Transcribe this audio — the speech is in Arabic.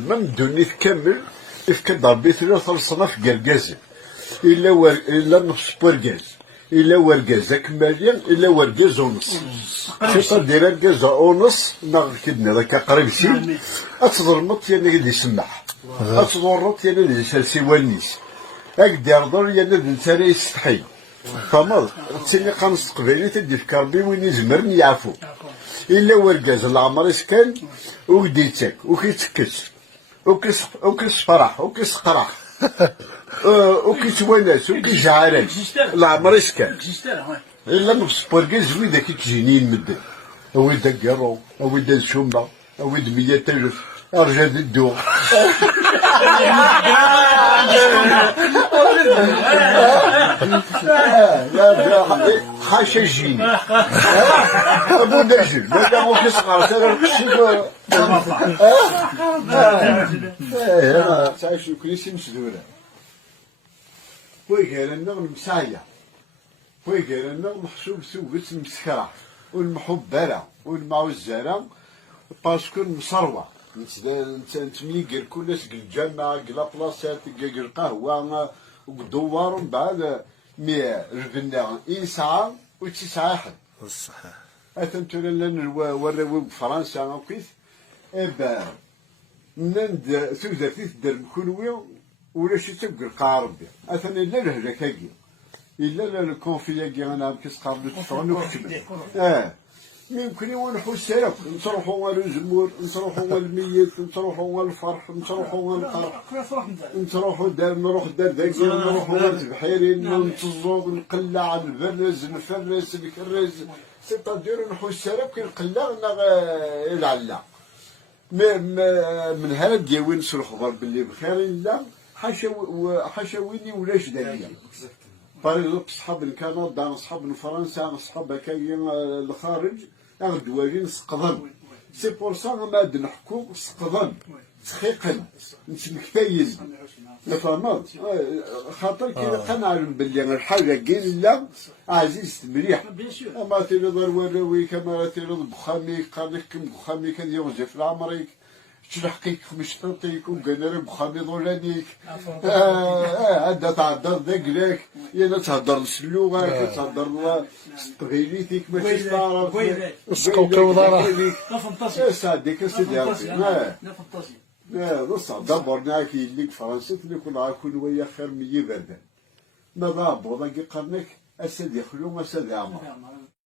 المهم الدنيا تكمل يفكر ربي ثلاث صنف قرقازي إلا نص ورقاز إلا ورقاز كماليا إلا ورقاز ونص شي دير رقاز ونص ناغ كدنا ذاك قريب سين أتضرمط يعني اللي يسمح أتضرمط يعني اللي يسالسي والنيس أقدر ضر يعني الإنسان يستحي فما تسيني قامس قبيلي تدي في كربي وين يزمرني يعفو إلا ورقاز العمر يسكن وكديتك وكيتكس وكيس فرح وكيس قرح وكيس وناس وكيس عارف العمر يسكن إلا نفس ورقاز ويدا كيتجينين مدن ويدا قرو ويدا الشمبة ويدا 100 ألف أرجع الدو حاشا جيني ابو دجل لا هو كيصغر سير كشيف تعيش كليسي مسدوله وي قال لنا المسايا وي قال لنا محسوب سوقت المسكره والمحبره والمعوزاره باسكو المصروه انت ملي قال كلش قال الجامعه قال بلاصات قال القهوه ودوار من بعد مي ربنا إنسعى وتسعى حد صحيح أتمت لنا وراوي فرنسا وكيف إبا نند ثوثي تدر كلوي ولا شي تبقى القارب أثنى لا لهجة كاكي إلا الكونفيا كي أنا كيس قارب تفرن وكتب يمكن ونحو السلف نصرفوا الزمور نصرفوا الميت نصرفوا الفرح نصرفوا القرح نروحوا نروح دردقي نروحوا البحيرين ننتظروا نقلع البرز نفرز نكرز سيتادير نحو السلف كي نقلع العلا من هذا ديوين نصرفوا باللي بخير لا حاشا ويني ولاش داليا باغ صحاب كندا صحاب فرنسا صحاب كاين الخارج الدوالين سقضن سي بور سا ما نحكو سقضن تخيقن نتمكتايز فهمت خاطر كي قنعلم باللي الحاجه كاين لا عزيز مليح اما تيرض الوراوي كما تيرض بخامي قال لك بخامي كان يوزي في العمريك تلحقيك مشطيك وقال لك بخامي ضولانيك عندها تعذر ذاك لك يا تهضر اللغه تهضر تغيليتك ماشي تعرف سقوكا وضرا لا فانتازي سعديك سيدي لا فانتازي لا بصح دبرنا كي ليك فرنسا تكون عاكون ويا خير من يبرد ماذا بوضا كي قرنك اسد يخلو اسد يعمر